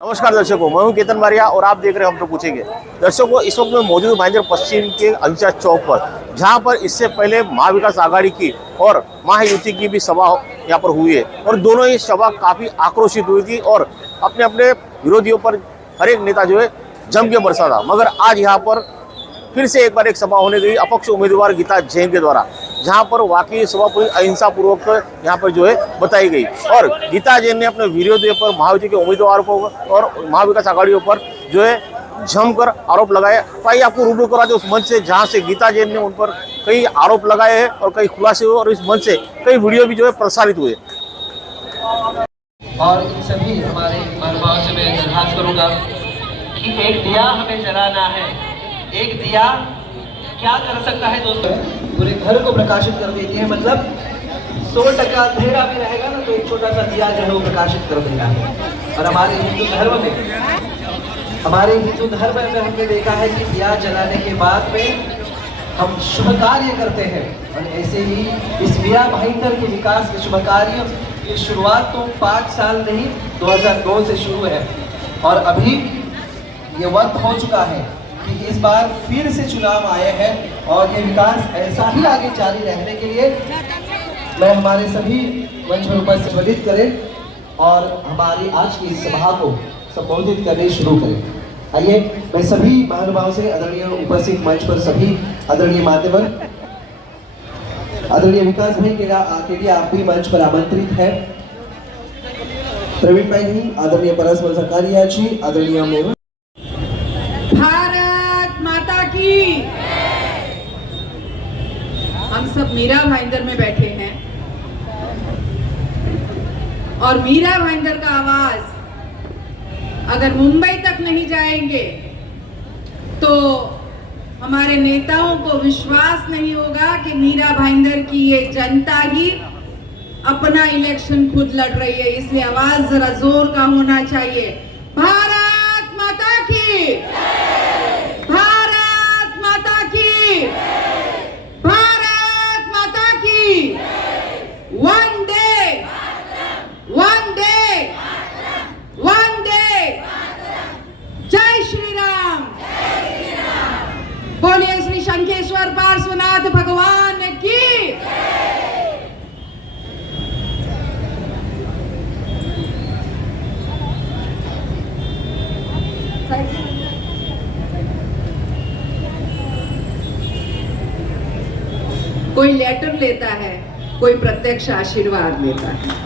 नमस्कार दर्शकों, मैं हूं केतन बारिया और आप देख रहे हैं हम तो पूछेंगे। दर्शकों, इस वक्त मैं मौजूद भाईंदर पश्चिम के अंचा चौक पर, जहां पर इससे पहले महाविकास आघाड़ी की और महायुति की भी सभा यहां पर हुई है और दोनों ही सभा काफी आक्रोशित हुई थी और अपने अपने विरोधियों पर हर एक नेता जो है जम के बरसा था। मगर आज यहाँ पर फिर से एक बार एक सभा होने गई अपक्ष उम्मीदवार गीता जैन के द्वारा, जहां पर वाकई सभा पूरी अहिंसा पूर्वक यहाँ पर जो है बताई गई और गीता जैन ने अपने विरोधियों पर, महायुति के उम्मीदवारों को और महाविकास आघाड़ियों पर जो है जमकर आरोप लगाए। तो आपको रूबरू करा दे उस मंच से जहां से गीता जैन ने उन पर कई आरोप लगाए हैं और कई खुलासे हुए और इस मंच से कई वीडियो भी जो है प्रसारित हुए। और इन सभी हमारे महानुभावों से मैं दरखास्त करूंगा कि एक दिया हमें जलाना है। एक दिया क्या कर सकता है दोस्तों? पूरे घर को प्रकाशित कर देती है। मतलब 100% अंधेरा भी रहेगा ना तो एक छोटा सा दिया जो है वो प्रकाशित कर देगा। और हमारे हिंदू धर्म में हमने देखा है कि दिया जलाने के बाद में हम शुभ कार्य करते हैं। और ऐसे ही इस मीरा भाईंदर के विकास के शुभ कार्य की शुरुआत तो 5 साल नहीं 2009 से शुरू है और अभी ये वक्त हो चुका है कि इस बार फिर से चुनाव आए हैं और ये विकास ऐसा ही आगे जारी रहने के लिए मैं हमारे सभी मंच पर उपस्थित करें और हमारी आज की इस सभा को संबोधित करने शुरू करें। आइए मैं सभी महानुभावों से आदरणीय उपस्थित मंच पर सभी आदरणीय माध्यमन आदरणीय विकास भाई के लिए आप भी मंच पर आमंत्रित है। प्रवीण भाई नहीं, आदरणीय परस्पर सरकारिया जी, आदरणीय हम सब मीरा भाईंदर में बैठे हैं और मीरा भाईंदर का आवाज अगर मुंबई तक नहीं जाएंगे तो हमारे नेताओं को विश्वास नहीं होगा कि मीरा भाईंदर की ये जनता ही अपना इलेक्शन खुद लड़ रही है। इसलिए आवाज जरा जोर का होना चाहिए। भारत माता की, भारत माता की, भारत माता की। One day, one day, one day. जय श्री राम। बोलिए श्री शंखेश्वर पार्श्वनाथ भगवान की। कोई लेटर लेता है, कोई प्रत्यक्ष आशीर्वाद लेता है।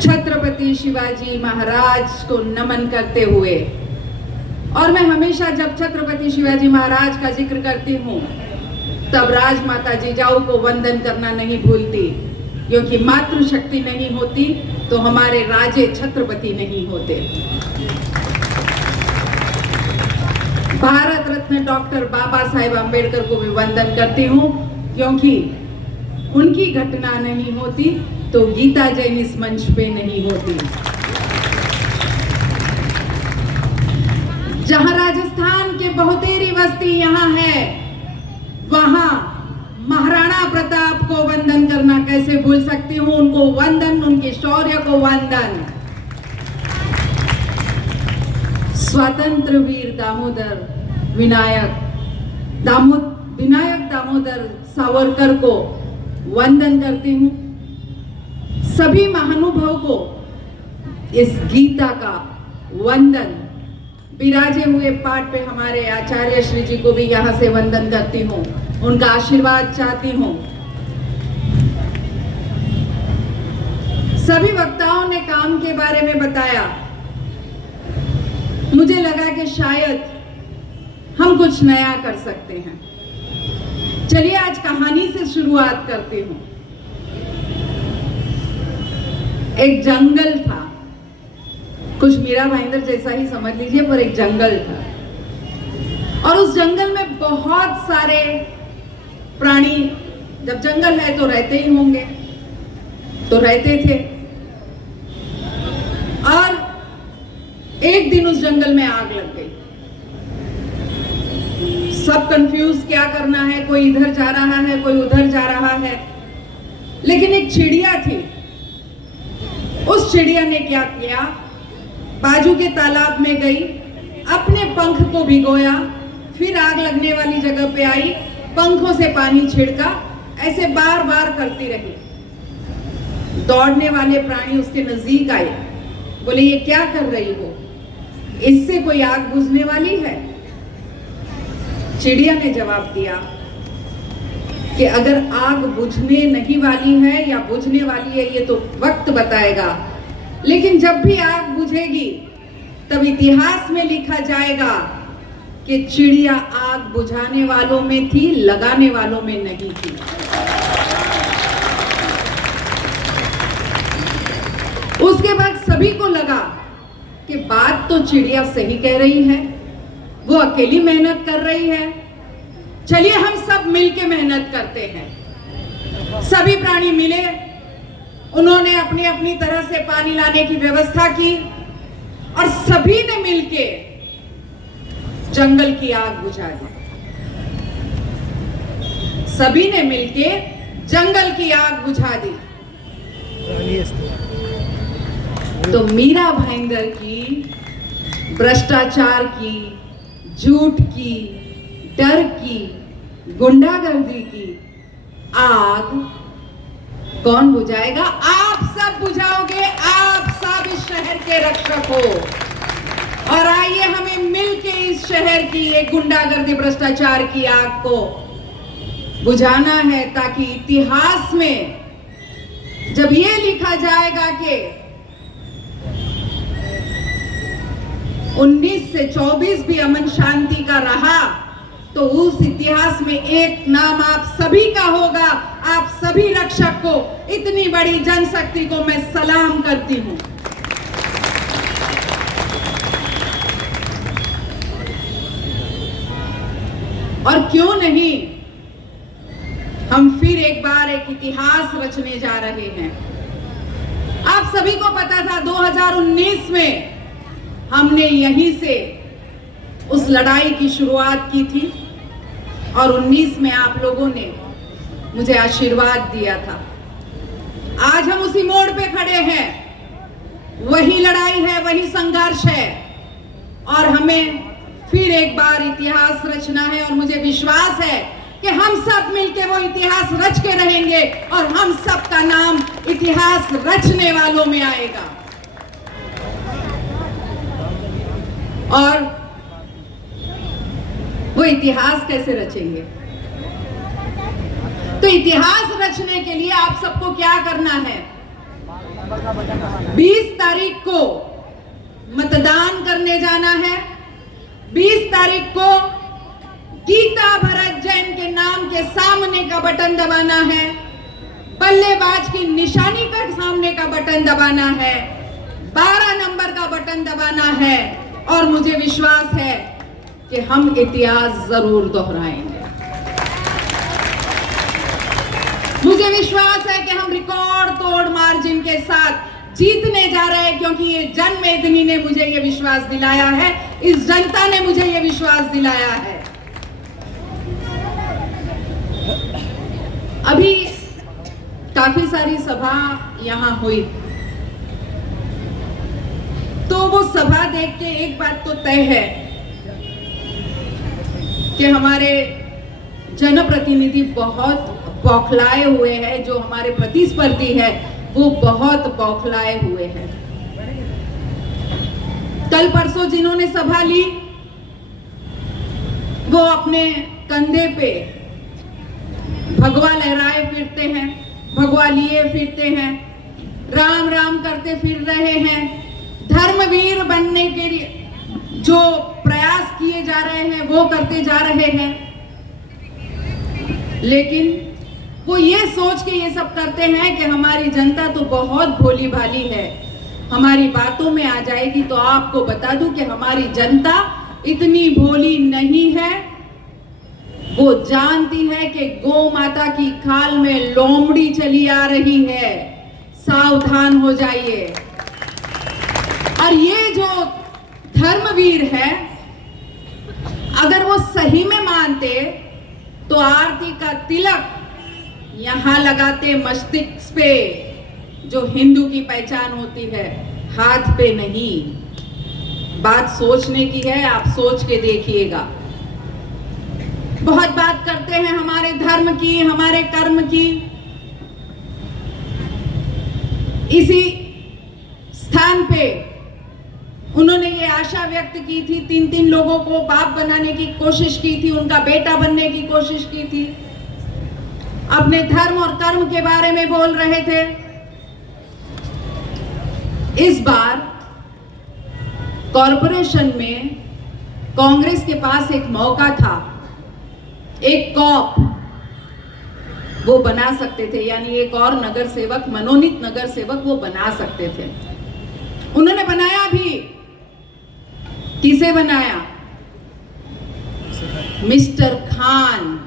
छत्रपति शिवाजी महाराज को नमन करते हुए, और मैं हमेशा जब छत्रपति शिवाजी महाराज का जिक्र करती हूँ तब राजमाता जिजाऊ को वंदन करना नहीं भूलती, क्योंकि मातृशक्ति नहीं होती तो हमारे राजे छत्रपति नहीं होते। भारत रत्न डॉक्टर बाबा साहेब अम्बेडकर को भी वंदन करती हूँ, क्योंकि उनकी घटना नहीं होती तो गीता जैन इस मंच पे नहीं होती। जहां राजस्थान के बहुतेरी बस्ती यहाँ है, वहां महाराणा प्रताप को वंदन करना कैसे भूल सकती हूँ। उनको वंदन, उनके शौर्य को वंदन। स्वतंत्र वीर विनायक दामोदर सावरकर को वंदन करती हूँ। सभी महानुभावों को इस गीता का वंदन। विराजे हुए पाठ पे हमारे आचार्य श्री जी को भी यहाँ से वंदन करती हूँ, उनका आशीर्वाद चाहती हूँ। सभी वक्ताओं ने काम के बारे में बताया। मुझे लगा कि शायद हम कुछ नया कर सकते हैं। चलिए आज कहानी से शुरुआत करती हूँ। एक जंगल था, कुछ मीरा भाईंदर जैसा ही समझ लीजिए, पर एक जंगल था और उस जंगल में बहुत सारे प्राणी, जब जंगल है तो रहते ही होंगे, तो रहते थे। और एक दिन उस जंगल में आग लग गई। सब कंफ्यूज, क्या करना है, कोई इधर जा रहा है, कोई उधर जा रहा है। लेकिन एक चिड़िया थी, उस चिड़िया ने क्या किया, बाजू के तालाब में गई, अपने पंख को भिगोया, फिर आग लगने वाली जगह पे आई, पंखों से पानी छिड़का, ऐसे बार बार करती रही। दौड़ने वाले प्राणी उसके नजदीक आए, बोले ये क्या कर रही हो, इससे कोई आग बुझने वाली है? चिड़िया ने जवाब दिया कि अगर आग बुझने नहीं वाली है या बुझने वाली है ये तो वक्त बताएगा, लेकिन जब भी आग बुझेगी तब इतिहास में लिखा जाएगा कि चिड़िया आग बुझाने वालों में थी, लगाने वालों में नहीं थी। उसके बाद सभी को लगा कि बात तो चिड़िया सही कह रही है, वो अकेली मेहनत कर रही है, चलिए हम सब मिलके मेहनत करते हैं। सभी प्राणी मिले, उन्होंने अपनी अपनी तरह से पानी लाने की व्यवस्था की और सभी ने मिलके जंगल की आग बुझा दी। सभी ने मिलके जंगल की आग बुझा दी। तो मीरा भाईंदर की भ्रष्टाचार की, झूठ की, डर की, गुंडागर्दी की आग कौन बुझाएगा? आप सब बुझाओगे, आप सब इस शहर के रक्षक हो। और आइए हमें मिलके इस शहर की ये गुंडागर्दी भ्रष्टाचार की आग को बुझाना है, ताकि इतिहास में जब ये लिखा जाएगा कि 19 से 24 भी अमन शांति का रहा, तो उस इतिहास में एक नाम आप सभी का होगा, आप सभी रक्षक को, इतनी बड़ी जनशक्ति को मैं सलाम करती हूं। और क्यों नहीं, हम फिर एक बार एक इतिहास रचने जा रहे हैं। आप सभी को पता था 2019 में हमने यहीं से उस लड़ाई की शुरुआत की थी और 19 में आप लोगों ने मुझे आशीर्वाद दिया था। आज हम उसी मोड़ पे खड़े हैं, वही लड़ाई है, वही संघर्ष है और हमें फिर एक बार इतिहास रचना है। और मुझे विश्वास है कि हम सब मिलके वो इतिहास रच के रहेंगे और हम सब का नाम इतिहास रचने वालों में आएगा। और वो इतिहास कैसे रचेंगे? तो इतिहास रचने के लिए आप सबको क्या करना है? 20 तारीख को मतदान करने जाना है। 20 तारीख को गीता भरत जैन के नाम के सामने का बटन दबाना है, बल्लेबाज की निशानी का सामने का बटन दबाना है, 12 नंबर का बटन दबाना है और मुझे विश्वास है कि हम इतिहास जरूर दोहराएंगे। मुझे विश्वास है कि हम रिकॉर्ड तोड़ मार्जिन के साथ जीतने जा रहे हैं, क्योंकि ये जन मेदिनी ने मुझे ये विश्वास दिलाया है, इस जनता ने मुझे ये विश्वास दिलाया है। अभी काफी सारी सभा यहां हुई, तो वो सभा देख के एक बात तो तय है कि हमारे जनप्रतिनिधि बहुत बौखलाए हुए हैं, जो हमारे प्रतिस्पर्धी है वो बहुत बौखलाए हुए हैं। कल परसों जिन्होंने सभा ली वो अपने कंधे पे भगवा लहराए फिरते हैं, भगवा लिए फिरते हैं, राम राम करते फिर रहे हैं, धर्मवीर बनने के लिए जो प्रयास किए जा रहे हैं वो करते जा रहे हैं। लेकिन वो ये सोच के ये सब करते हैं कि हमारी जनता तो बहुत भोली भाली है, हमारी बातों में आ जाएगी। तो आपको बता दूं कि हमारी जनता इतनी भोली नहीं है। वो जानती है कि गौ माता की खाल में लोमड़ी चली आ रही है, सावधान हो जाइए। और ये जो धर्मवीर है, अगर वो सही में मानते तो आरती का तिलक यहां लगाते मस्तिष्क पे, जो हिंदू की पहचान होती है, हाथ पे नहीं। बात सोचने की है, आप सोच के देखिएगा। बहुत बात करते हैं हमारे धर्म की, हमारे कर्म की। इसी स्थान पे उन्होंने ये आशा व्यक्त की थी, 3 लोगों को बाप बनाने की कोशिश की थी, उनका बेटा बनने की कोशिश की थी, अपने धर्म और कर्म के बारे में बोल रहे थे। इस बार कॉरपोरेशन में कांग्रेस के पास एक मौका था, एक कॉप वो बना सकते थे, यानी एक और नगर सेवक, मनोनीत नगर सेवक वो बना सकते थे। उन्होंने बनाया भी। किसे बनाया? मिस्टर खान।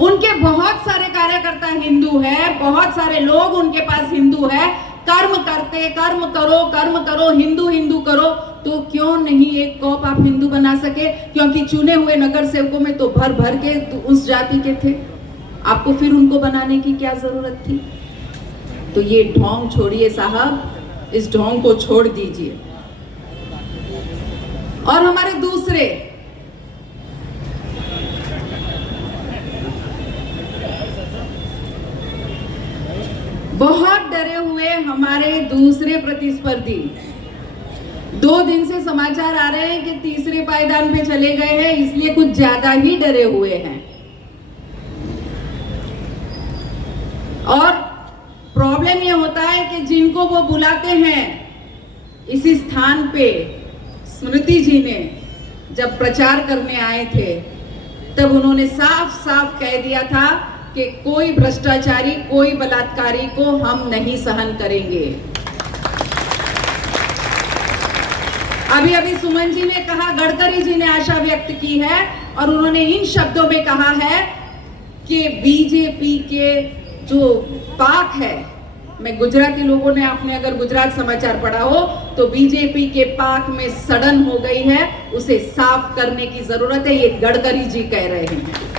उनके बहुत सारे कार्यकर्ता हिंदू है, बहुत सारे लोग उनके पास हिंदू है। कर्म करते, कर्म करो, हिंदू हिंदू करो, तो क्यों नहीं एक कॉप आप हिंदू बना सके? क्योंकि चुने हुए नगर सेवकों में तो भर भर के उस जाति के थे, आपको फिर उनको बनाने की क्या जरूरत थी? तो ये ढोंग छोड़िए साहब, इस ढोंग को छोड़ दीजिए। और हमारे दूसरे बहुत डरे हुए हमारे दूसरे प्रतिस्पर्धी, 2 दिन से समाचार आ रहे हैं कि तीसरे पायदान पे चले गए हैं, इसलिए कुछ ज्यादा ही डरे हुए हैं। और प्रॉब्लम ये होता है कि जिनको वो बुलाते हैं इसी स्थान पे, स्मृति जी ने जब प्रचार करने आए थे तब उन्होंने साफ साफ कह दिया था कि कोई भ्रष्टाचारी, कोई बलात्कारी को हम नहीं सहन करेंगे। अभी अभी सुमन जी ने कहा, गडकरी जी ने आशा व्यक्त की है और उन्होंने इन शब्दों में कहा है कि बीजेपी के जो पाक है, मैं गुजराती लोगों ने, आपने अगर गुजरात समाचार पढ़ा हो तो बीजेपी के पाक में सड़न हो गई है, उसे साफ करने की जरूरत है। ये गडकरी जी कह रहे हैं,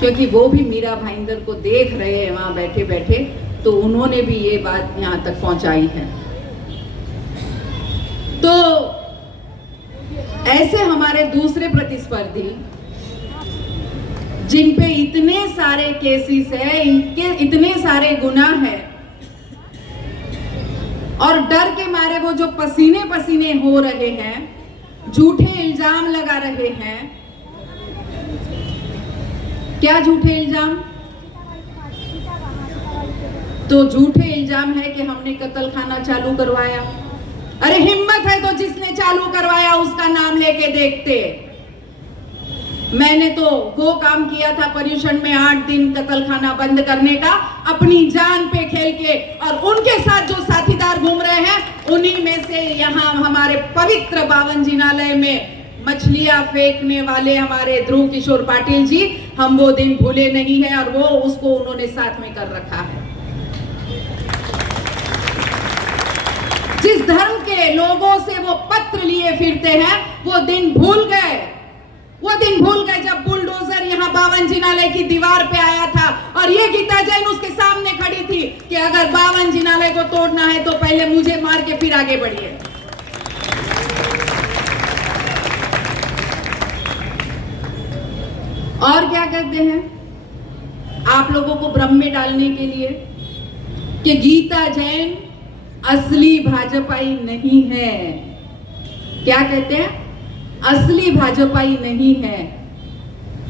क्योंकि वो भी मीरा भाईंदर को देख रहे हैं वहां बैठे बैठे, तो उन्होंने भी ये बात यहां तक पहुंचाई है। तो ऐसे हमारे दूसरे प्रतिस्पर्धी, जिन पे इतने सारे केसेस है, इनके इतने सारे गुनाह है, और डर के मारे वो जो पसीने पसीने हो रहे हैं, झूठे इल्जाम लगा रहे हैं। क्या झूठे इल्जाम? तो झूठे इल्जाम है कि हमने कत्ल खाना चालू करवाया। अरे हिम्मत है तो जिसने चालू करवाया उसका नाम लेके देखते। मैंने तो वो काम किया था पर्यूषण में 8 दिन कत्ल खाना बंद करने का, अपनी जान पे खेल के, और उनके साथ जो साथीदार घूम रहे हैं उन्हीं में से यहाँ हमारे पवित्र बावन जिनालय में मछलियां फेंकने वाले हमारे ध्रुव किशोर पाटिल जी, हम वो दिन भूले नहीं है और वो उसको उन्होंने साथ में कर रखा है। जिस धर्म के लोगों से वो पत्र लिए फिरते हैं वो दिन भूल गए। वो दिन भूल गए जब बुलडोजर यहाँ बावन जिनालय की दीवार पे आया था और ये गीता जैन उसके सामने खड़ी थी कि अगर बावन जिनालय को तोड़ना है तो पहले मुझे मार के फिर आगे बढ़िए। और क्या कहते हैं आप लोगों को भ्रम में डालने के लिए कि गीता जैन असली भाजपाई नहीं है। क्या कहते हैं? असली भाजपाई नहीं है।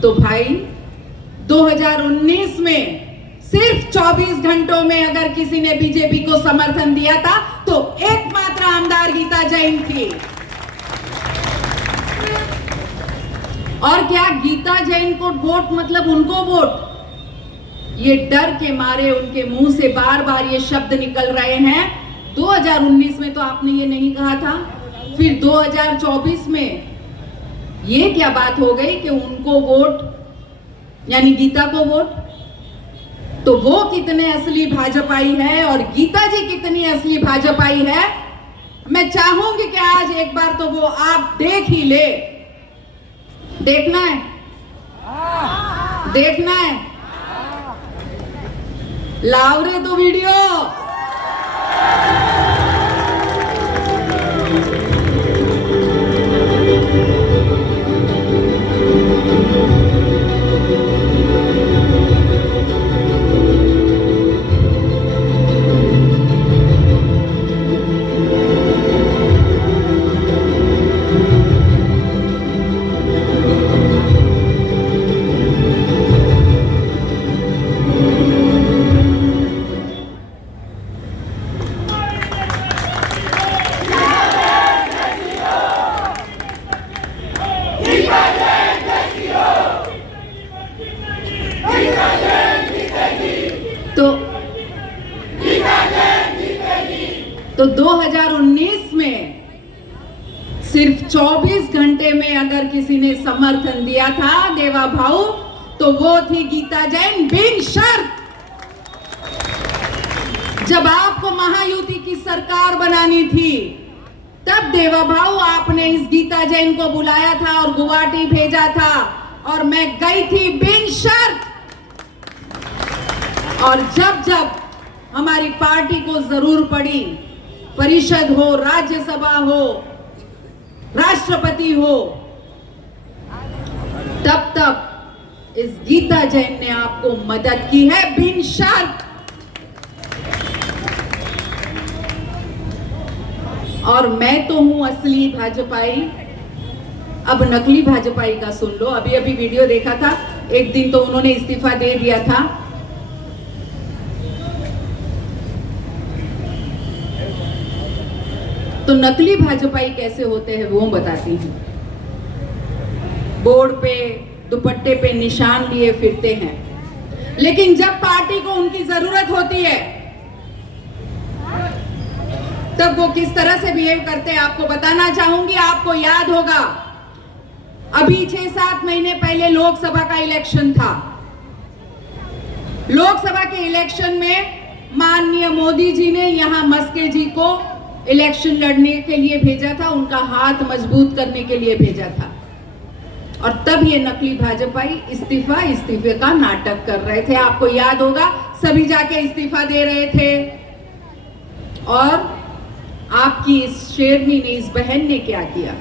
तो भाई 2019 में सिर्फ 24 घंटों में अगर किसी ने बीजेपी को समर्थन दिया था तो एकमात्र आमदार गीता जैन थी। और क्या गीता जैन को वोट मतलब उनको वोट? ये डर के मारे उनके मुंह से बार बार ये शब्द निकल रहे हैं। 2019 में तो आपने ये नहीं कहा था, फिर 2024 में ये क्या बात हो गई कि उनको वोट यानी गीता को वोट? तो वो कितने असली भाजपाई है और गीता जी कितनी असली भाजपाई है मैं चाहूंगी कि आज एक बार तो वो आप देख ही ले। देखना है, देखना है, लाओ रे तो वीडियो। तो 2019 में सिर्फ 24 घंटे में अगर किसी ने समर्थन दिया था देवा भाऊ, तो वो थी गीता जैन बिन शर्त। जब आपको महायुति की सरकार बनानी थी, तब देवा भाऊ आपने इस गीता जैन को बुलाया था और गुवाहाटी भेजा था, और मैं गई थी बिन शर्त। और जब जब हमारी पार्टी को जरूर पड़ी, परिषद हो, राज्यसभा हो, राष्ट्रपति हो, तब तब इस गीता जैन ने आपको मदद की है बिन शर्त। और मैं तो हूं असली भाजपाई। अब नकली भाजपाई का सुन लो। अभी अभी वीडियो देखा था, एक दिन तो उन्होंने इस्तीफा दे दिया था। तो नकली भाजपाई कैसे होते हैं वो बताती हूं। बोर्ड पे, दुपट्टे पे निशान लिए फिरते हैं, लेकिन जब पार्टी को उनकी जरूरत होती है तब वो किस तरह से बिहेव करते हैं आपको बताना चाहूंगी। आपको याद होगा, अभी 6-7 महीने पहले लोकसभा का इलेक्शन था। लोकसभा के इलेक्शन में माननीय मोदी जी ने यहां मस्के जी को इलेक्शन लड़ने के लिए भेजा था, उनका हाथ मजबूत करने के लिए भेजा था। और तब ये नकली भाजपाई इस्तीफे का नाटक कर रहे थे। आपको याद होगा, सभी जाके इस्तीफा दे रहे थे। और आपकी इस शेरनी ने, इस बहन ने क्या किया?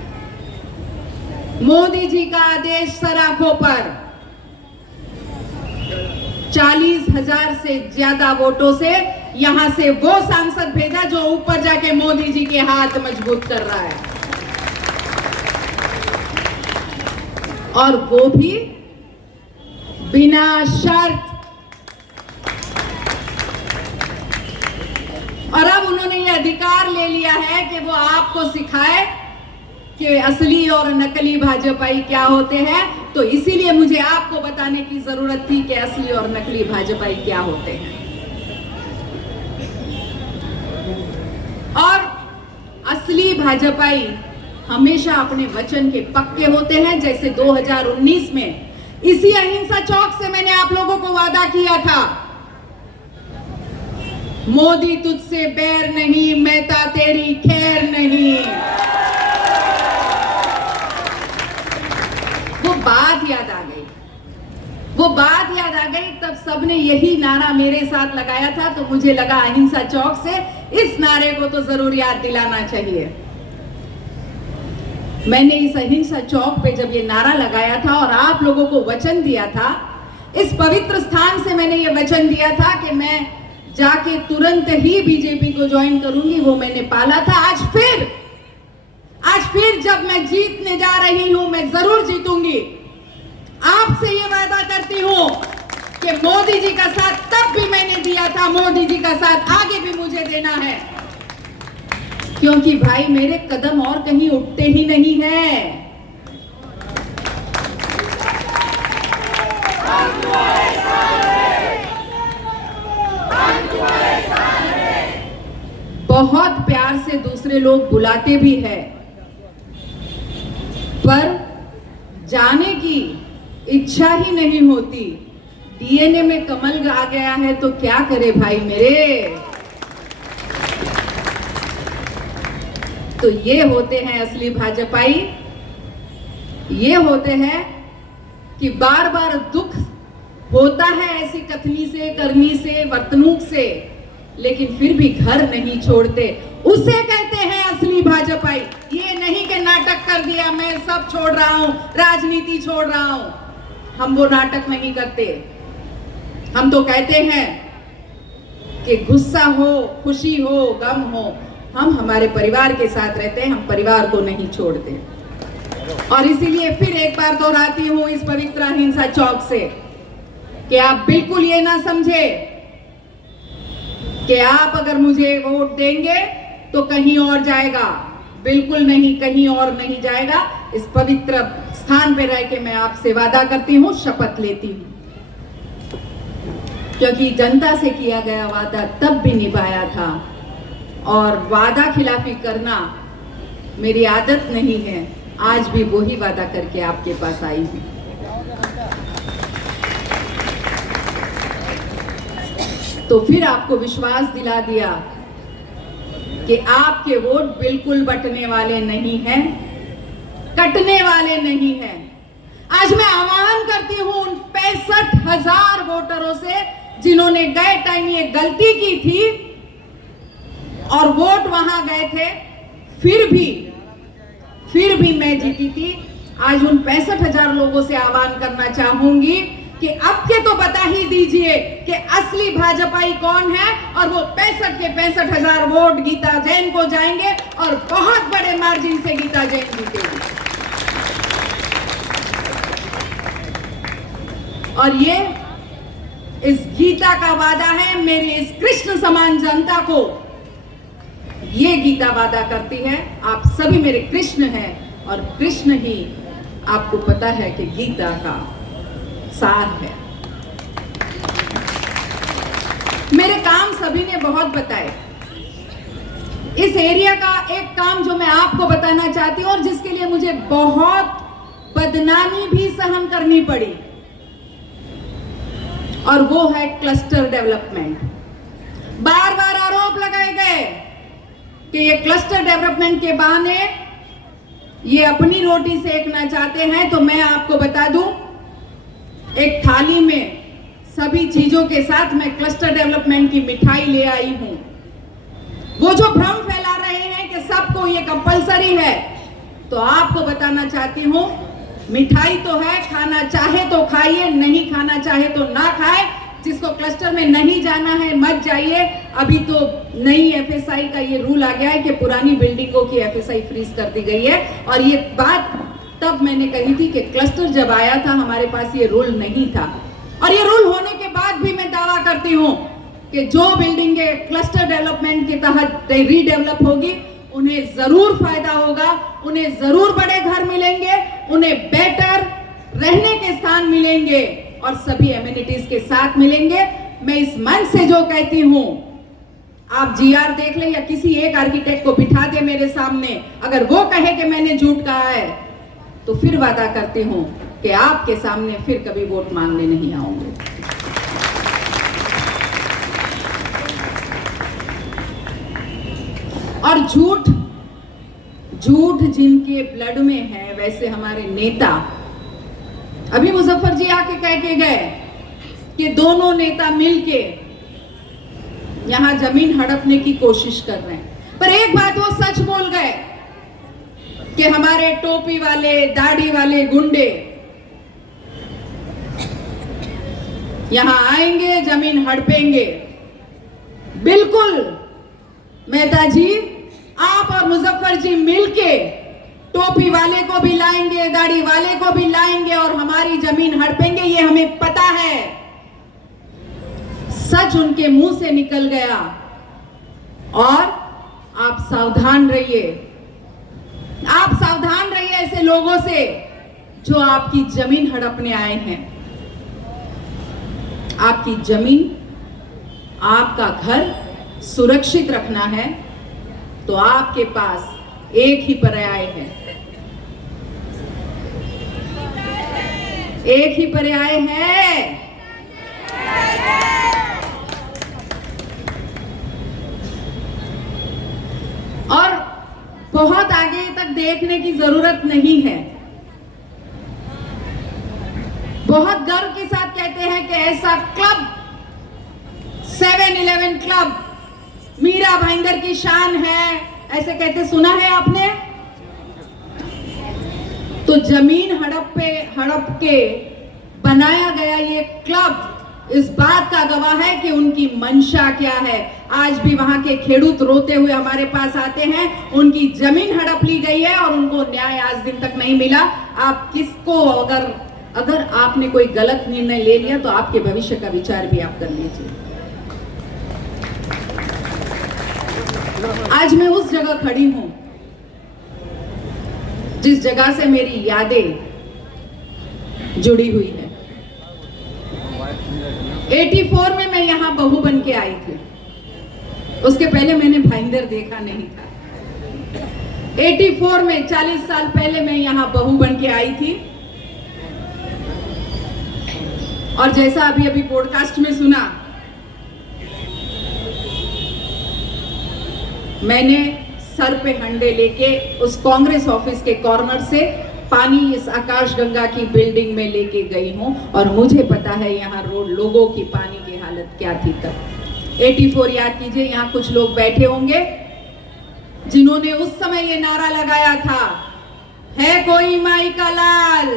मोदी जी का आदेश सराखों पर 40,000 से ज्यादा वोटों से यहां से वो सांसद भेजा जो ऊपर जाके मोदी जी के हाथ मजबूत कर रहा है, और वो भी बिना शर्त। और अब उन्होंने ये अधिकार ले लिया है कि वो आपको सिखाए कि असली और नकली भाजपाई क्या होते हैं। तो इसीलिए मुझे आपको बताने की जरूरत थी कि असली और नकली भाजपाई क्या होते हैं। और असली भाजपाई हमेशा अपने वचन के पक्के होते हैं। जैसे 2019 में इसी अहिंसा चौक से मैंने आप लोगों को वादा किया था, मोदी तुझसे बैर नहीं, मेहता तेरी खैर नहीं। वो बात याद आ गई, वो बात याद आ गई। तब सबने यही नारा मेरे साथ लगाया था, तो मुझे लगा अहिंसा चौक से इस नारे को तो जरूर याद दिलाना चाहिए। मैंने इस अहिंसा चौक पे जब ये नारा लगाया था और आप लोगों को वचन दिया था, इस पवित्र स्थान से मैंने ये वचन दिया था कि मैं जाके तुरंत ही बीजेपी को ज्वाइन करूंगी, वो मैंने पाला था। आज फिर जब मैं जीतने जा रही हूं, मैं जरूर जीतूंगी। आपसे ये वादा करती हूं कि मोदी जी का साथ तब भी मैंने दिया था, मोदी जी का साथ आगे भी मुझे देना है, क्योंकि भाई मेरे कदम और कहीं उठते ही नहीं है। बहुत प्यार से दूसरे लोग बुलाते भी हैं, पर जाने की इच्छा ही नहीं होती। डीएनए में कमल आ गया है तो क्या करे भाई मेरे। तो ये होते हैं असली भाजपाई। ये होते हैं कि बार बार दुख होता है ऐसी कथनी से, करनी से, वर्तणूक से, लेकिन फिर भी घर नहीं छोड़ते। उसे कहते हैं असली भाजपाई। ये नहीं कि नाटक कर दिया, मैं सब छोड़ रहा हूं, राजनीति छोड़ रहा हूं। हम वो नाटक नहीं करते। हम तो कहते हैं कि गुस्सा हो, खुशी हो, गम हो, हम हमारे परिवार के साथ रहते हैं, हम परिवार को नहीं छोड़ते। और इसीलिए फिर एक बार दोहराती हूं इस पवित्र अहिंसा चौक से कि आप बिल्कुल ये ना समझे कि आप अगर मुझे वोट देंगे तो कहीं और जाएगा। बिल्कुल नहीं, कहीं और नहीं जाएगा। इस पवित्र स्थान पे रह के मैं आपसे वादा करती हूँ, शपथ लेती हूँ, क्योंकि जनता से किया गया वादा तब भी निभाया था और वादा खिलाफी करना मेरी आदत नहीं है। आज भी वही वादा करके आपके पास आई हूँ। तो फिर आपको विश्वास दिला दिया कि आपके वोट बिल्कुल बटने वाले नहीं हैं, कटने वाले नहीं हैं। आज मैं आह्वान करती हूं उन 65,000 वोटरों से जिन्होंने गए टाइम ये गलती की थी और वोट वहां गए थे, फिर भी मैं जीती थी। आज उन 65,000 लोगों से आह्वान करना चाहूंगी कि अब के तो बता ही दीजिए कि असली भाजपाई कौन है। और वो 65 के 65,000 वोट गीता जैन को जाएंगे और बहुत बड़े मार्जिन से गीता जैन जीतेगी। और ये इस गीता का वादा है मेरी इस कृष्ण समान जनता को। ये गीता वादा करती है, आप सभी मेरे कृष्ण हैं और कृष्ण ही आपको पता है कि गीता का सार है। मेरे काम सभी ने बहुत बताए। इस एरिया का एक काम जो मैं आपको बताना चाहती हूँ और जिसके लिए मुझे बहुत बदनामी भी सहन करनी पड़ी, और वो है क्लस्टर डेवलपमेंट। बार बार आरोप लगाए गए कि ये क्लस्टर डेवलपमेंट के बहाने ये अपनी रोटी सेकना चाहते हैं। तो मैं आपको बता दूं, एक थाली में सभी चीजों के साथ मैं क्लस्टर डेवलपमेंट की मिठाई ले आई हूं। वो जो भ्रम फैला रहे हैं कि सबको ये कंपलसरी है, तो आपको बताना चाहती हूं, मिठाई तो है, खाना चाहे तो खाइए, नहीं खाना चाहे तो ना खाए। जिसको क्लस्टर में नहीं जाना है मत जाइए। अभी तो नई एफएसआई का ये रूल आ गया है कि पुरानी बिल्डिंगों की एफएसआई फ्रीज कर दी गई है। और ये बात तब मैंने कही थी कि क्लस्टर जब आया था हमारे पास ये रूल नहीं था। और ये रूल होने के बाद भी मैं दावा करती हूँ कि जो बिल्डिंगें क्लस्टर डेवलपमेंट के तहत रीडेवलप होगी उन्हें जरूर फायदा होगा, उन्हें जरूर बड़े घर मिलेंगे, उन्हें बेटर रहने के स्थान मिलेंगे और सभी एमिनिटीज के साथ मिलेंगे। मैं इस मंच से जो कहती हूं, आप जीआर देख ले या किसी एक आर्किटेक्ट को बिठा दे मेरे सामने, अगर वो कहे कि मैंने झूठ कहा है तो फिर वादा करती हूं कि आपके सामने फिर कभी वोट मांगने नहीं आऊंगी। और झूठ जिनके ब्लड में है, वैसे हमारे नेता अभी मुजफ्फर जी आके कह के गए कि दोनों नेता मिलके यहां जमीन हड़पने की कोशिश कर रहे हैं। पर एक बात वो सच बोल गए कि हमारे टोपी वाले, दाढ़ी वाले गुंडे यहां आएंगे, जमीन हड़पेंगे। बिल्कुल मेहता जी, आप और मुजफ्फर जी मिलके टोपी वाले को भी लाएंगे, दाढ़ी वाले को भी लाएंगे और हमारी जमीन हड़पेंगे, ये हमें पता है। सच उनके मुंह से निकल गया और आप सावधान रहिए। आप सावधान रहिए ऐसे लोगों से जो आपकी जमीन हड़पने आए हैं। आपकी जमीन, आपका घर सुरक्षित रखना है तो आपके पास एक ही पर्याय है, एक ही पर्याय है, और बहुत आगे तक देखने की जरूरत नहीं है। बहुत गर्व के साथ कहते हैं कि ऐसा club 7-Eleven club Meera Bhayandar की शान है, ऐसे कहते सुना है आपने? तो जमीन हड़प के बनाया गया ये क्लब इस बात का गवाह है कि उनकी मंशा क्या है। आज भी वहां के खेडूत रोते हुए हमारे पास आते हैं, उनकी जमीन हड़प ली गई है और उनको न्याय आज दिन तक नहीं मिला। आप किसको अगर आपने कोई गलत निर्णय ले लिया तो आपके भविष्य का विचार भी आप कर लीजिए। आज मैं उस जगह खड़ी हूं जिस जगह से मेरी यादें जुड़ी हुई है। 84 में मैं यहां बहू बन के आई थी, उसके पहले मैंने भाईंदर देखा नहीं था। 84 में 40 साल पहले मैं यहां बहू बन के आई थी और जैसा अभी पॉडकास्ट में सुना, मैंने सर पे हंडे लेके उस कांग्रेस ऑफिस के कॉर्नर से पानी इस आकाश गंगा की बिल्डिंग में लेके गई हूं और मुझे पता है यहाँ लोगों की पानी की हालत क्या थी तब। 84 याद कीजिए, यहाँ कुछ लोग बैठे होंगे जिन्होंने उस समय ये नारा लगाया था, है कोई माई का लाल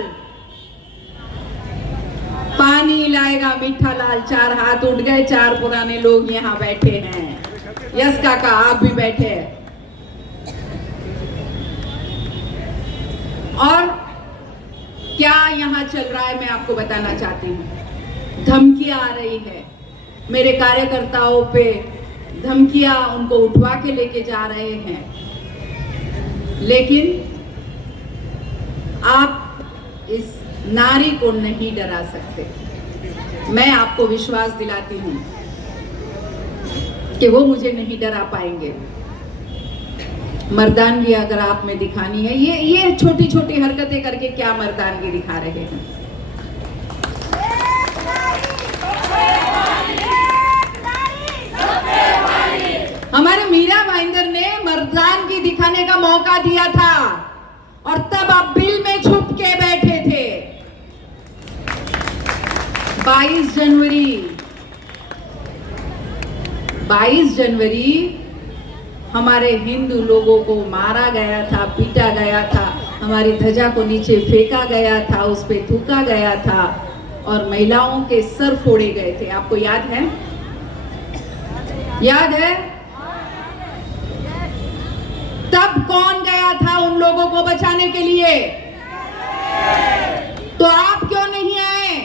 पानी लाएगा मीठा लाल। 4 हाथ उठ गए, 4 पुराने लोग यहाँ बैठे हैं। यस काका, आप भी बैठे हैं। और क्या यहाँ चल रहा है मैं आपको बताना चाहती हूँ। धमकियां आ रही है मेरे कार्यकर्ताओं पे, धमकियां उनको उठवा के लेके जा रहे हैं, लेकिन आप इस नारी को नहीं डरा सकते। मैं आपको विश्वास दिलाती हूँ कि वो मुझे नहीं डरा पाएंगे। मर्दानगी अगर आप में दिखानी है, ये छोटी छोटी हरकतें करके क्या मर्दानगी दिखा रहे हैं। हमारे मीरा भाईंदर ने मर्दानगी दिखाने का मौका दिया था और तब आप बिल में छुप के बैठे थे। 22 जनवरी हमारे हिंदू लोगों को मारा गया था, पीटा गया था, हमारी ध्वजा को नीचे फेंका गया था, उस पे थूका गया था और महिलाओं के सर फोड़े गए थे। आपको याद है? याद है? तब कौन गया था उन लोगों को बचाने के लिए? तो आप क्यों नहीं आए?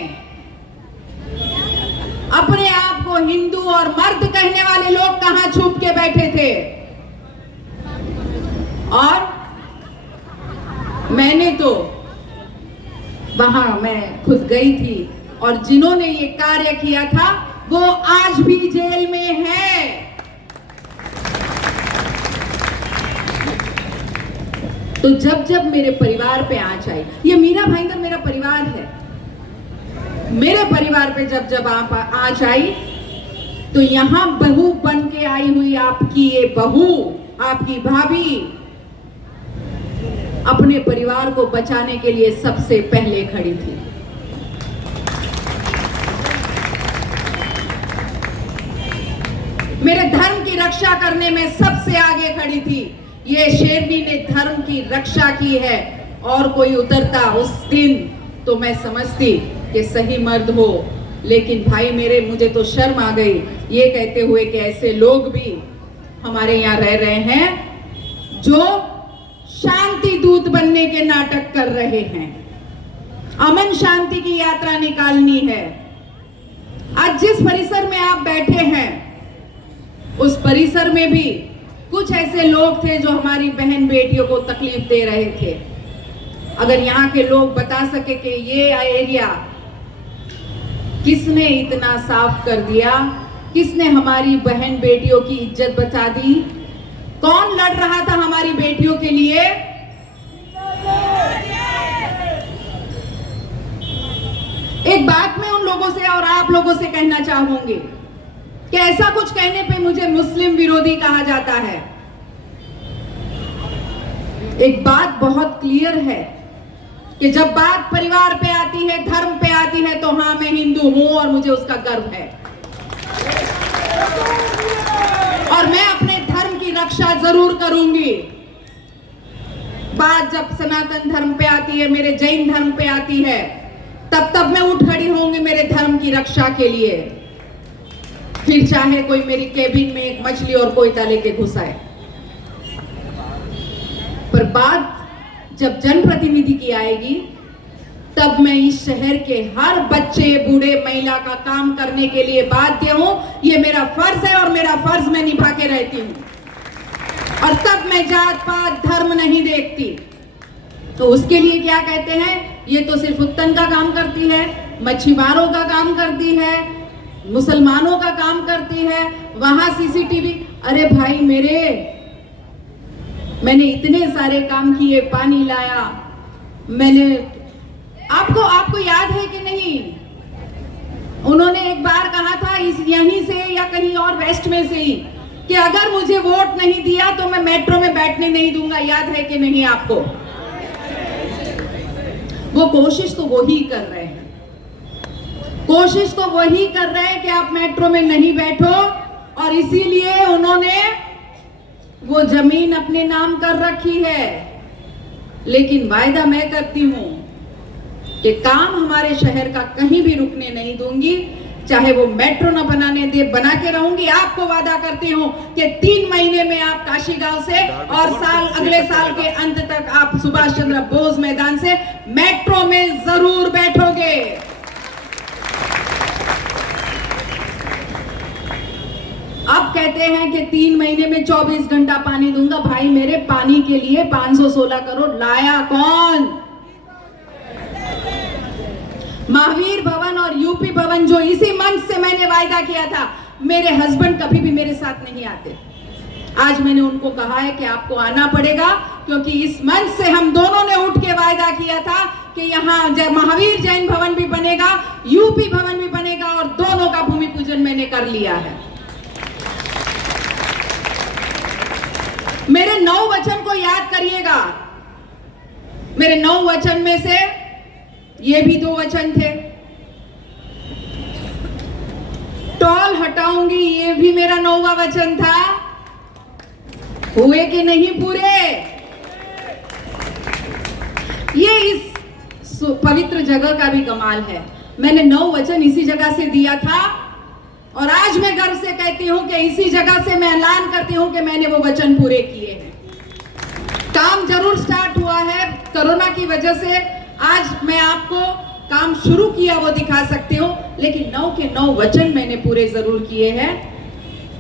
अपने आप को हिंदू और मर्द कहने वाले लोग कहां छुप के बैठे थे? और मैंने तो वहां मैं खुद गई थी और जिन्होंने ये कार्य किया था वो आज भी जेल में है। तो जब मेरे परिवार पे आंच आई, ये मीरा भाईंदर मेरा परिवार है, मेरे परिवार पे जब आप आंच आई तो यहां बहू बन के आई हुई आपकी ये बहू, आपकी भाभी अपने परिवार को बचाने के लिए सबसे पहले खड़ी थी। मेरे धर्म की रक्षा करने में सबसे आगे खड़ी थी। ये शेरनी ने धर्म की रक्षा की है और कोई उतरता उस दिन तो मैं समझती कि सही मर्द हो, लेकिन भाई मेरे, मुझे तो शर्म आ गई ये कहते हुए कि ऐसे लोग भी हमारे यहाँ रह रहे हैं जो शांति दूत बनने के नाटक कर रहे हैं। अमन शांति की यात्रा निकालनी है। आज जिस परिसर में आप बैठे हैं उस परिसर में भी कुछ ऐसे लोग थे जो हमारी बहन बेटियों को तकलीफ दे रहे थे। अगर यहाँ के लोग बता सके कि ये एरिया किसने इतना साफ कर दिया, किसने हमारी बहन बेटियों की इज्जत बचा दी, कौन लड़ रहा था हमारी बेटियों के लिए, एक बात मैं उन लोगों से और आप लोगों से कहना चाहूंगी कि ऐसा कुछ कहने पे मुझे मुस्लिम विरोधी कहा जाता है। एक बात बहुत क्लियर है कि जब बात परिवार पे आती है, धर्म पे आती है, तो हाँ, मैं हिंदू हूं और मुझे उसका गर्व है और मैं अपने धर्म की रक्षा जरूर करूंगी। बात जब सनातन धर्म पे आती है, मेरे जैन धर्म पे आती है, तब मैं उठ खड़ी होंगी मेरे धर्म की रक्षा के लिए, फिर चाहे कोई मेरी केबिन में एक मछली और कोई तले के घुसाए। पर बात जब जनप्रतिनिधि की आएगी, तब मैं इस शहर के हर बच्चे, बूढ़े, महिला का काम करने के लिए बाध्य हूं। ये मेरा फर्ज है और मेरा फर्ज मैं निभा के रहती हूं। और तब मैं जात पात धर्म नहीं देखती। तो उसके लिए क्या कहते हैं, ये तो सिर्फ उत्तन का काम करती है, मच्छीमारों का काम करती है, मुसलमानों का काम करती है, वहां सीसीटीवी। अरे भाई मेरे, मैंने इतने सारे काम किए, पानी लाया मैंने। आपको याद है कि नहीं, उन्होंने एक बार कहा था इस यहीं से या कहीं और वेस्ट में से ही कि अगर मुझे वोट नहीं दिया तो मैं मेट्रो में बैठने नहीं दूंगा। याद है कि नहीं आपको? वो कोशिश तो वही कर रहे हैं, कोशिश तो वही कर रहे हैं कि आप मेट्रो में नहीं बैठो, और इसीलिए उन्होंने वो जमीन अपने नाम कर रखी है। लेकिन वायदा मैं करती हूं कि काम हमारे शहर का कहीं भी रुकने नहीं दूंगी, चाहे वो मेट्रो न बनाने दे, बना के रहूंगी। आपको वादा करती हूं कि 3 महीने में आप काशीगांव से और अगले साल के अंत तक आप सुभाष चंद्र बोस मैदान से मेट्रो में जरूर बैठोगे। अब कहते हैं कि 3 महीने में 24 घंटा पानी दूंगा। भाई मेरे, पानी के लिए 516 करोड़ लाया कौन? महावीर भवन और यूपी भवन, जो इसी मंच से मैंने वायदा किया था। मेरे हस्बैंड कभी भी मेरे साथ नहीं आते। आज मैंने उनको कहा है कि आपको आना पड़ेगा, क्योंकि इस मंच से हम दोनों ने उठ के वायदा किया था कि यहाँ महावीर जैन भवन भी बनेगा, यूपी भवन भी बनेगा, और दोनों का भूमि पूजन मैंने कर लिया है। मेरे 9 वचन को याद करिएगा। मेरे 9 वचन में से ये भी 2 वचन थे। टोल हटाऊंगी, ये भी मेरा 9वां वचन था। हुए कि नहीं पूरे? ये इस पवित्र जगह का भी कमाल है। मैंने 9 वचन इसी जगह से दिया था, और आज मैं गर्व से कहती हूं कि इसी जगह से मैं ऐलान करती हूं कि मैंने वो वचन पूरे किए हैं। काम जरूर स्टार्ट हुआ है, कोरोना की वजह से आज मैं आपको काम शुरू किया वो दिखा सकती हूँ, लेकिन 9 के 9 वचन मैंने पूरे जरूर किए हैं।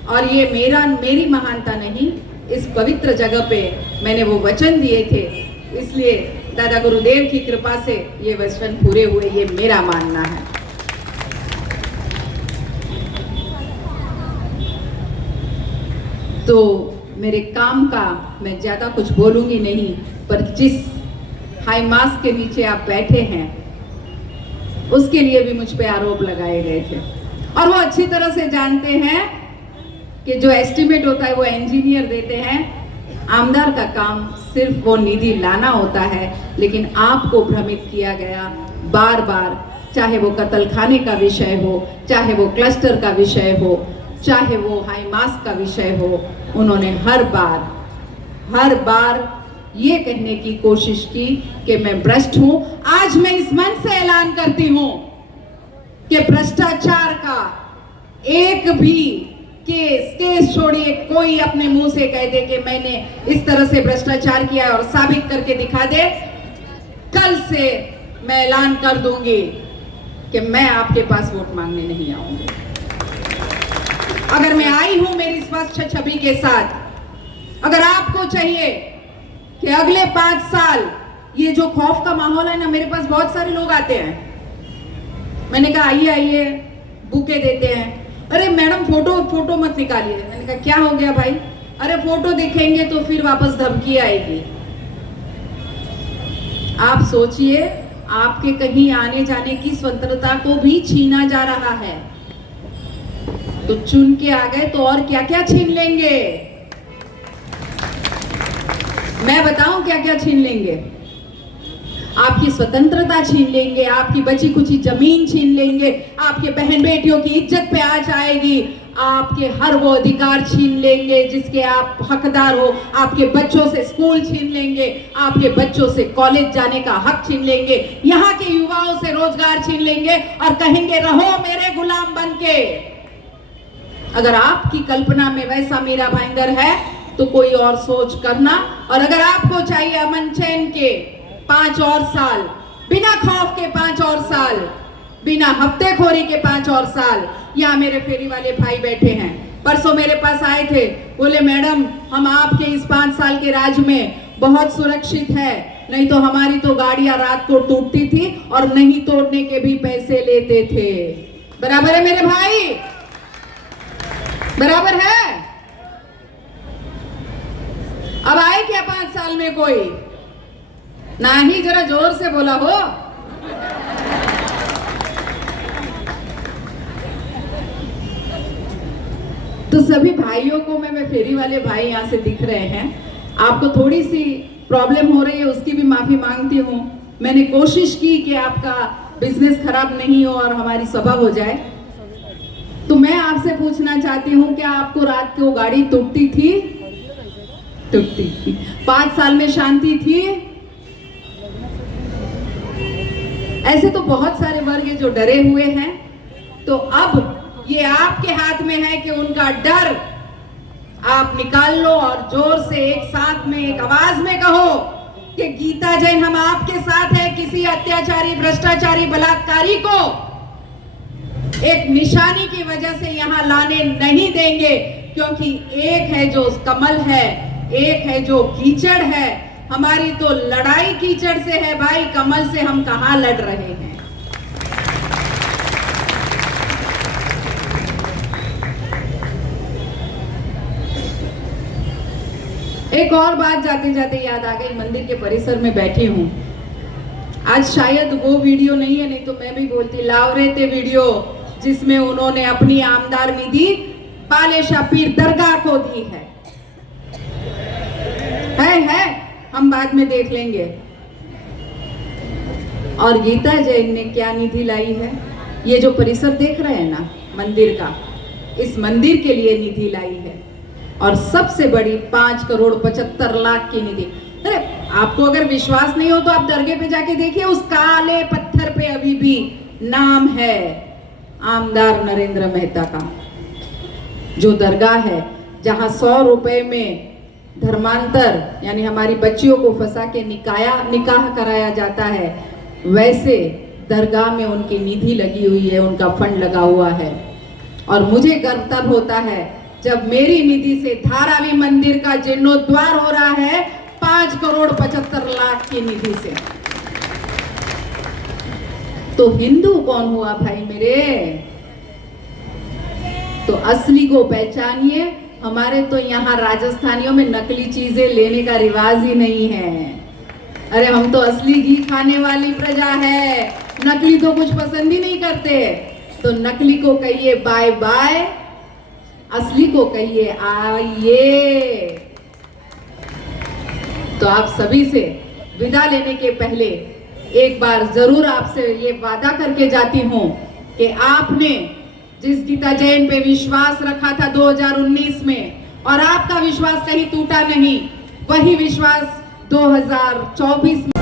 और ये मेरी महानता नहीं, इस पवित्र जगह पे मैंने वो वचन दिए थे, इसलिए दादा गुरुदेव की कृपा से ये वचन पूरे हुए, ये मेरा मानना है। तो मेरे काम का मैं ज्यादा कुछ बोलूंगी नहीं, पर जिस हाई मास्क के नीचे आप बैठे हैं उसके लिए भी मुझ पे आरोप लगाए गए थे, और वो अच्छी तरह से जानते हैं कि जो एस्टिमेट होता है वो इंजीनियर देते हैं। आमदार का काम सिर्फ वो निधि लाना होता है, लेकिन आपको भ्रमित किया गया बार बार, चाहे वो कत्लखाने का विषय हो, चाहे वो क्लस्टर का विषय हो, चाहे वो हाई मास्क का विषय हो। उन्होंने हर बार ये कहने की कोशिश की कि मैं भ्रष्ट हूं। आज मैं इस मंच से ऐलान करती हूं कि भ्रष्टाचार का एक भी केस छोड़िए, कोई अपने मुंह से कह दे कि मैंने इस तरह से भ्रष्टाचार किया और साबित करके दिखा दे, कल से मैं ऐलान कर दूंगी कि मैं आपके पास वोट मांगने नहीं आऊंगी। अगर मैं आई हूं मेरी स्वस्थ छवि के साथ, अगर आपको चाहिए कि अगले 5 साल ये जो खौफ का माहौल है ना, मेरे पास बहुत सारे लोग आते हैं, मैंने कहा आइए बुके देते हैं। अरे मैडम फोटो मत निकालिए। मैंने कहा क्या हो गया भाई? अरे फोटो दिखेंगे तो फिर वापस धमकी आएगी। आप सोचिए, आपके कहीं आने जाने की स्वतंत्रता को भी छीना जा रहा है, तो चुन के आ गए तो और क्या क्या छीन लेंगे। मैं बताऊं क्या क्या छीन लेंगे? आपकी स्वतंत्रता छीन लेंगे, आपकी बची कुची जमीन छीन लेंगे, आपके बहन बेटियों की इज्जत पे आंच आएगी, आपके हर वो अधिकार छीन लेंगे जिसके आप हकदार हो, आपके बच्चों से स्कूल छीन लेंगे, आपके बच्चों से कॉलेज जाने का हक छीन लेंगे, यहाँ के युवाओं से रोजगार छीन लेंगे और कहेंगे रहो मेरे गुलाम बनके। अगर आपकी कल्पना में वैसा मीरा भाईंदर है तो कोई और सोच करना। और अगर आपको चाहिए अमन चैन के 5 और साल, बिना खौफ के 5 और साल, बिना हफ्तेखोरी के 5 और साल, यहाँ मेरे फेरी वाले भाई बैठे हैं, परसों मेरे पास आए थे, बोले मैडम हम आपके इस 5 साल के राज में बहुत सुरक्षित है, नहीं तो हमारी तो गाड़ियां रात को टूटती थी और नहीं तोड़ने के भी पैसे लेते थे। बराबर है मेरे भाई? बराबर है? अब आए क्या 5 साल में कोई? ना ही जरा जोर से बोला हो। तो सभी भाइयों को मैं फेरी वाले भाई यहाँ से दिख रहे हैं, आपको थोड़ी सी प्रॉब्लम हो रही है उसकी भी माफी मांगती हूँ। मैंने कोशिश की कि आपका बिजनेस खराब नहीं हो और हमारी सभा हो जाए। तो मैं आपसे पूछना चाहती हूँ, क्या आपको रात को गाड़ी टूटती थी? टूटती थी। 5 साल में शांति थी? ऐसे तो बहुत सारे वर्ग हैं जो डरे हुए हैं। तो अब ये आपके हाथ में है कि उनका डर आप निकाल लो और जोर से एक साथ में एक आवाज में कहो कि गीता जैन हम आपके साथ है। किसी अत्याचारी, भ्रष्टाचारी, बलात्कारी को एक निशानी की वजह से यहाँ लाने नहीं देंगे, क्योंकि एक है जो कमल है, एक है जो कीचड़ है। हमारी तो लड़ाई कीचड़ से है भाई, कमल से हम कहां लड़ रहे हैं। एक और बात जाते जाते याद आ गई, मंदिर के परिसर में बैठी हूं। आज शायद वो वीडियो नहीं है, नहीं तो मैं भी बोलती, लावरेते वीडियो जिसमें उन्होंने अपनी आमदार निधि बालेशाह पीर दरगाह को दी है। हम बाद में देख लेंगे। और गीता जैन ने क्या निधि लाई है? ये जो परिसर देख रहे हैं ना मंदिर का, इस मंदिर के लिए निधि लाई है, और सबसे बड़ी 5 करोड़ 75 लाख की निधि। अरे आपको अगर विश्वास नहीं हो तो आप दरगाह पे जाके देखिए, उस काले पत्थर पे अभी भी नाम है आमदार नरेंद्र मेहता का। जो दरगाह है जहां 100 रुपए में धर्मांतर यानी हमारी बच्चियों को फंसा के निकाह कराया जाता है, वैसे दरगाह में उनकी निधि लगी हुई है, उनका फंड लगा हुआ है। और मुझे गर्व तब होता है जब मेरी निधि से धारावी मंदिर का जीर्णोद्वार हो रहा है 5 करोड़ 75 लाख की निधि से। तो हिंदू कौन हुआ भाई मेरे? तो असली को पहचानिए। हमारे तो यहाँ राजस्थानियों में नकली चीजें लेने का रिवाज ही नहीं है। अरे हम तो असली घी खाने वाली प्रजा है, नकली तो कुछ पसंद ही नहीं करते। तो नकली को कहिए बाय बाय, असली को कहिए आइए। तो आप सभी से विदा लेने के पहले एक बार जरूर आपसे ये वादा करके जाती हूँ कि आपने जिस गीता जैन पे विश्वास रखा था 2019 में, और आपका विश्वास कहीं टूटा नहीं, वही विश्वास 2024 में